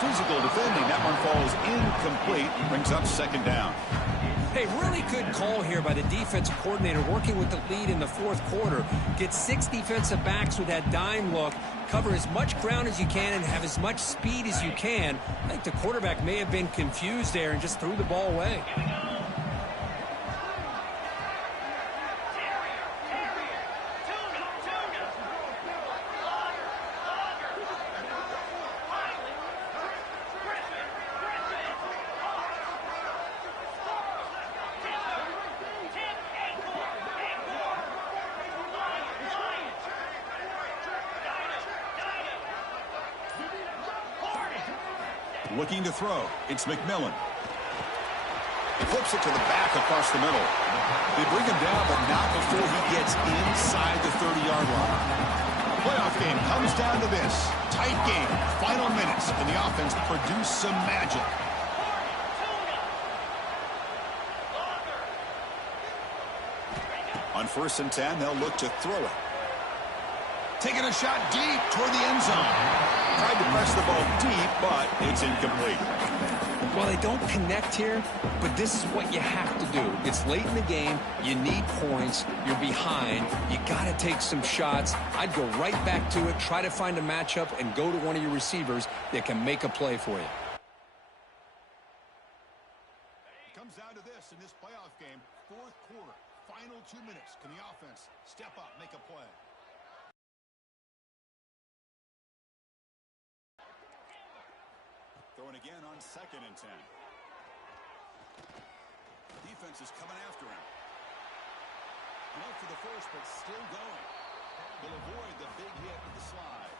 Physical defending. That one falls incomplete. Brings up second down. Hey, really good call here by the defensive coordinator working with the lead in the fourth quarter. Get 6 defensive backs with that dime look. Cover as much ground as you can and have as much speed as you can. I think the quarterback may have been confused there and just threw the ball away. Looking to throw. It's McMillan. He flips it to the back across the middle. They bring him down, but not before he gets inside the 30-yard line. Playoff game comes down to this. Tight game. Final minutes. Can the offense produce some magic? On 1st and 10, they'll look to throw it. Taking a shot deep toward the end zone. Tried to press the ball deep, but it's incomplete. Well, they don't connect here, but this is what you have to do. It's late in the game. You need points. You're behind. You got to take some shots. I'd go right back to it, try to find a matchup, and go to one of your receivers that can make a play for you. It comes down to this in this playoff game. Fourth quarter, final 2 minutes. Can the offense step up, make a play? Throwing again on 2nd and 10. Defense is coming after him. Went for the first, but still going. Will avoid the big hit with the slide.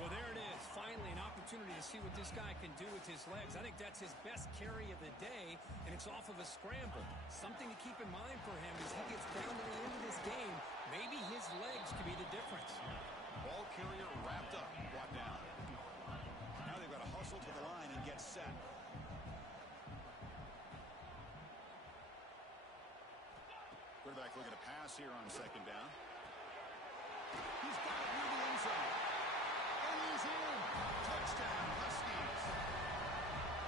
Well, there it is. Finally, an opportunity to see what this guy can do with his legs. I think that's his best carry of the day, and it's off of a scramble. Something to keep in mind for him as he gets down to the end of this game. Maybe his legs could be the difference. Ball carrier wrapped up, brought down. Now they've got to hustle to the line and get set. Quarterback looking to pass here on 2nd down. He's got it near the end zone. And he's in. Touchdown, Huskies.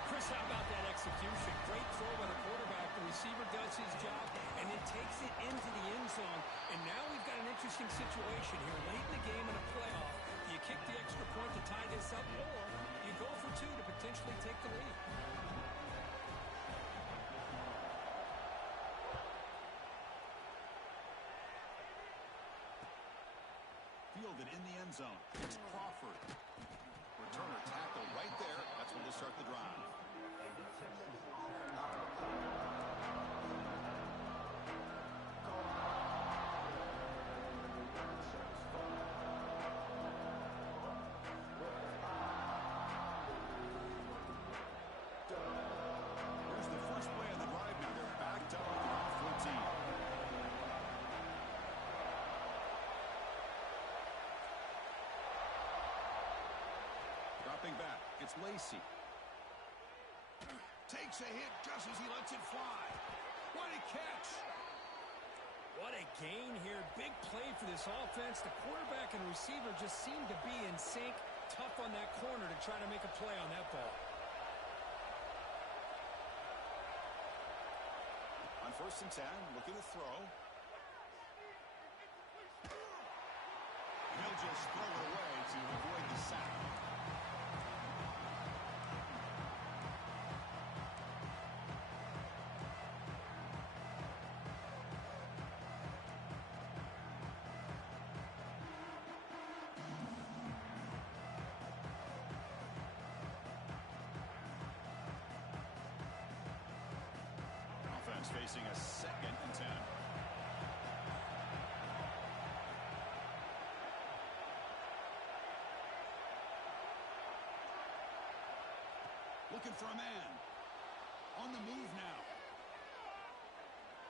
Chris, how about that execution? Great throw by the quarterback. The receiver does his job and then takes it into the end zone. And now we've got an interesting situation here. Late in the game in a playoff, do you kick the extra point to tie this up, or you go for 2 to potentially take the lead? Fielded in the end zone. It's Crawford. Returner tackle right there. That's when they'll start the drive. Here's the first play of the drive now. They're backed up at the 14. Dropping back, it's Lacey. Takes a hit just as he lets it fly. What a catch! What a gain here. Big play for this offense. The quarterback and receiver just seem to be in sync. Tough on that corner to try to make a play on that ball. On 1st and 10, looking to throw. He'll just throw it away to avoid the sack. Facing a 2nd and 10. Looking for a man. On the move now.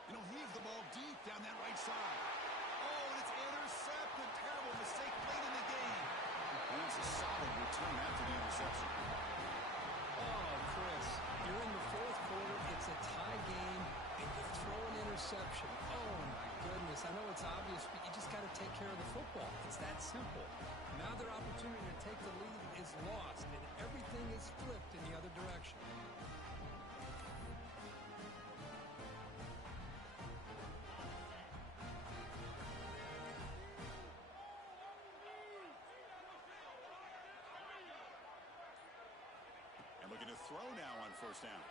And he'll heave the ball deep down that right side. Oh, and it's intercepted. Terrible mistake late in the game. And that's a solid return after the interception. Oh, Chris, you're in the fourth quarter. It's a tie game, and you throw an interception. Oh, my goodness. I know it's obvious, but you just got to take care of the football. It's that simple. Now their opportunity to take the lead is lost, and everything is flipped in the other direction. And looking to throw now on first down.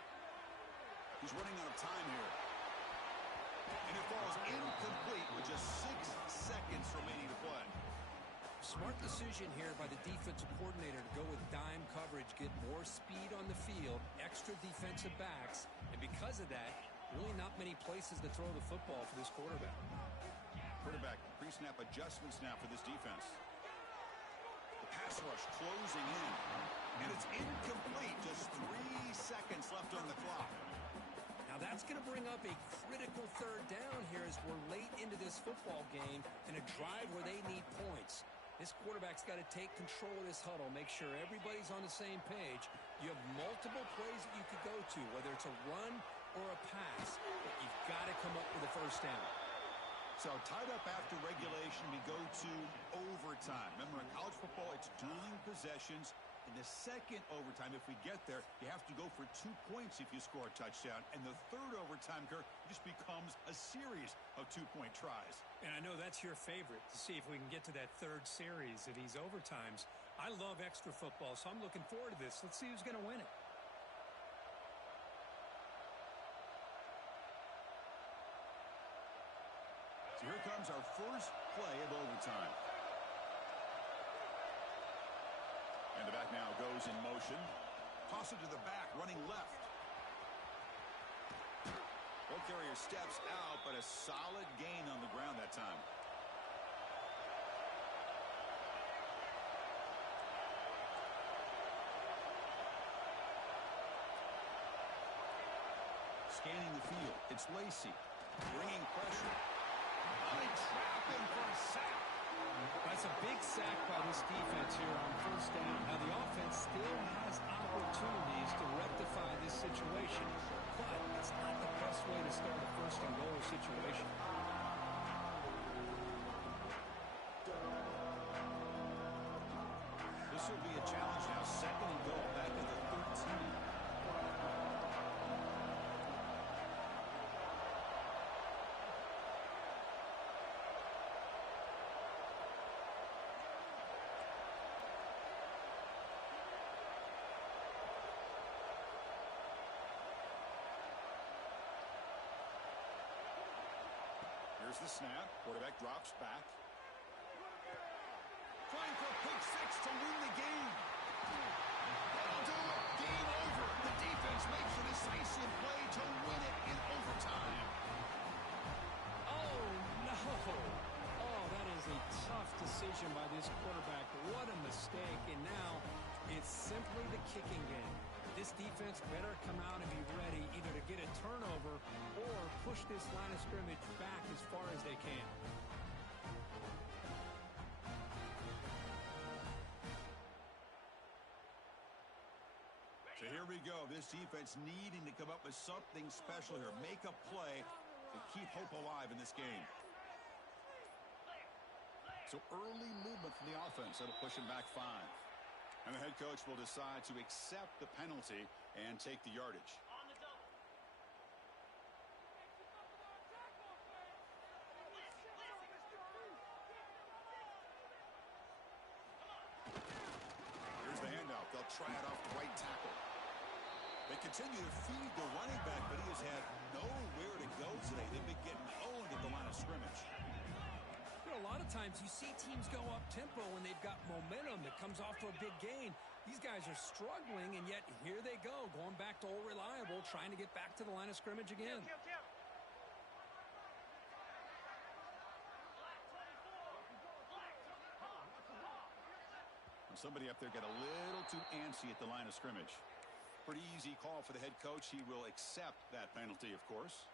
He's running out of time here. And it falls incomplete with just 6 seconds remaining to play. Smart decision here by the defensive coordinator to go with dime coverage, get more speed on the field, extra defensive backs, and because of that, really not many places to throw the football for this quarterback. Quarterback pre-snap adjustments now for this defense. The pass rush closing in, and it's incomplete. Just 3 seconds left on the clock. Now that's going to bring up a critical third down here as we're late into this football game in a drive where they need points. This quarterback's got to take control of this huddle, make sure everybody's on the same page. You have multiple plays that you could go to, whether it's a run or a pass, but you've got to come up with a first down. So tied up after regulation, we go to overtime. Remember, in college football, it's dueling possessions. In the second overtime, if we get there, you have to go for 2 points if you score a touchdown. And the third overtime, Kirk, just becomes a series of 2-point tries. And I know that's your favorite, to see if we can get to that third series of these overtimes. I love extra football, so I'm looking forward to this. Let's see who's going to win it. So here comes our first play of overtime. And the back now goes in motion. Toss it to the back, running left. Ball carrier steps out, but a solid gain on the ground that time. Scanning the field, it's Lacey. Bringing pressure. Oh, they trap him for a sack. That's a big sack by this defense here on first down. Now, the offense still has opportunities to rectify this situation, but it's not the best way to start a first and goal situation. This will be a challenge now. Second and goal back at the 13. Here's the snap. Quarterback drops back. Trying for a pick six to win the game. That'll do it. Game over. The defense makes a decisive play to win it in overtime. Oh, no. Oh, that is a tough decision by this quarterback. What a mistake. And now it's simply the kicking game. This defense better come out and be ready either to get a turnover or push this line of scrimmage back as far as they can. So here we go. This defense needing to come up with something special here. Make a play to keep hope alive in this game. So early movement from the offense. That'll push him back 5. And the head coach will decide to accept the penalty and take the yardage. Here's the handoff. They'll try it off the right tackle. They continue to feed the running back, but he has had nowhere to go today. They've been getting owned at the line of scrimmage. You know, a lot of times you see teams go up-tempo when they've got momentum that comes off to a big gain. These guys are struggling, and yet here they go, going back to old reliable, trying to get back to the line of scrimmage again. And somebody up there got a little too antsy at the line of scrimmage. Pretty easy call for the head coach. He will accept that penalty, of course.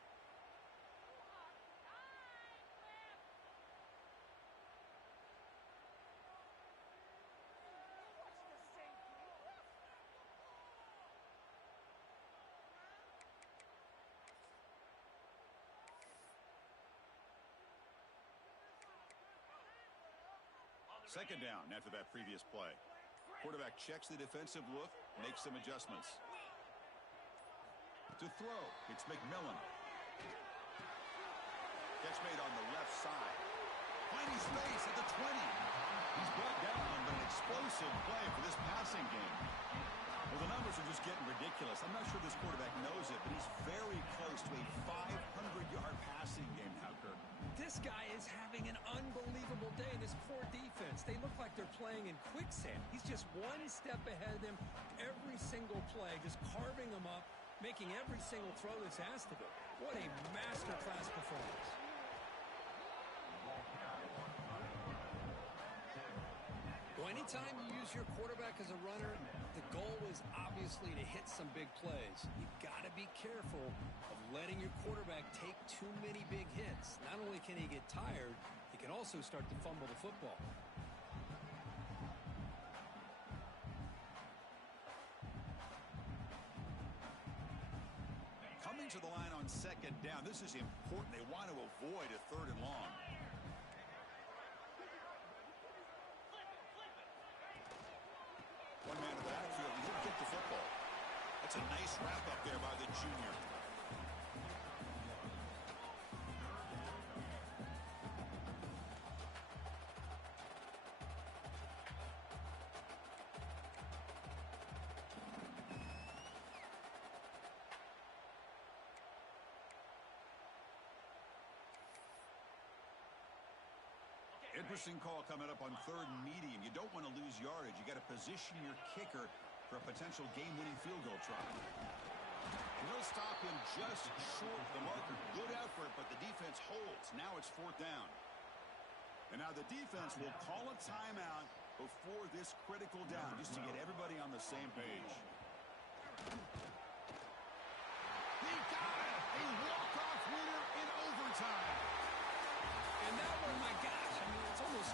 Second down after that previous play. Quarterback checks the defensive look, makes some adjustments. To throw, it's McMillan. Catch made on the left side. Finding space at the 20. He's brought down, but an explosive play for this passing game. Well, the numbers are just getting ridiculous. I'm not sure this quarterback knows it, but he's very close to a 500-yard passing game now, Kirk. This guy is having an unbelievable day in this poor defense. They look like they're playing in quicksand. He's just one step ahead of them every single play, just carving them up, making every single throw that's asked of him. What a masterclass performance. Well, anytime you use your quarterback as a runner, the goal is obviously to hit some big plays. You've got to be careful of letting your quarterback take too many big hits. Not only can he get tired, he can also start to fumble the football. Coming to the line on second down. This is important. They want to avoid a 3rd and long. One man in the backfield, and he'll get the football. That's a nice wrap up there by the junior. Interesting call coming up on 3rd and medium. You don't want to lose yardage. You got to position your kicker for a potential game-winning field goal try. And he'll stop him just short of the marker. Good effort, but the defense holds. Now it's 4th down. And now the defense will call a timeout before this critical down, just to get everybody on the same page.